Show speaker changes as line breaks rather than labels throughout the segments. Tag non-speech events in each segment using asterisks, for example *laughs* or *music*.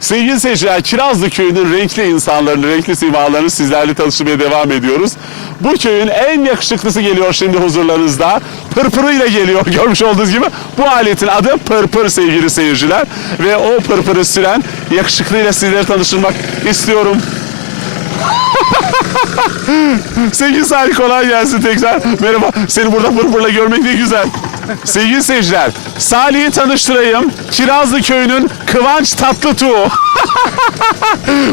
Sevgili seyirciler, Kirazlı Köyü'nün renkli insanlarını, renkli simalarını sizlerle tanıştırmaya devam ediyoruz. Bu köyün en yakışıklısı geliyor şimdi huzurlarınızda. Pırpırıyla geliyor *laughs* görmüş olduğunuz gibi. Bu aletin adı pırpır sevgili seyirciler. Ve o pırpırı süren yakışıklıyla sizleri tanıştırmak istiyorum. *laughs* Sevgili Salih kolay gelsin tekrar. Merhaba. Seni burada pırpırla görmek ne güzel. Sevgili seyirciler, Salih'i tanıştırayım. Kirazlı Köyü'nün Kıvanç Tatlıtuğ. *laughs*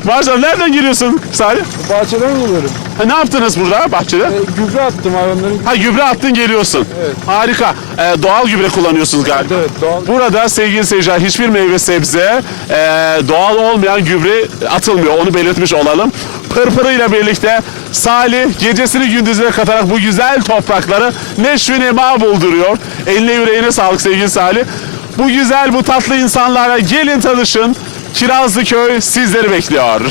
Maşallah nereden geliyorsun Salih?
Bahçeden geliyorum.
Ha, ne yaptınız burada bahçede?
E, gübre attım hayvanların.
Ha gübre attın geliyorsun.
Evet.
Harika. Ee, doğal gübre kullanıyorsunuz galiba.
Evet, doğal.
Burada sevgili seyirciler hiçbir meyve sebze e, doğal olmayan gübre atılmıyor. Onu belirtmiş olalım. Pırpırıyla birlikte Salih gecesini gündüzüne katarak bu güzel toprakları neşvi nema bulduruyor. Eline yüreğine sağlık sevgili Salih. Bu güzel bu tatlı insanlara gelin tanışın. Kirazlı köy sizleri bekliyor.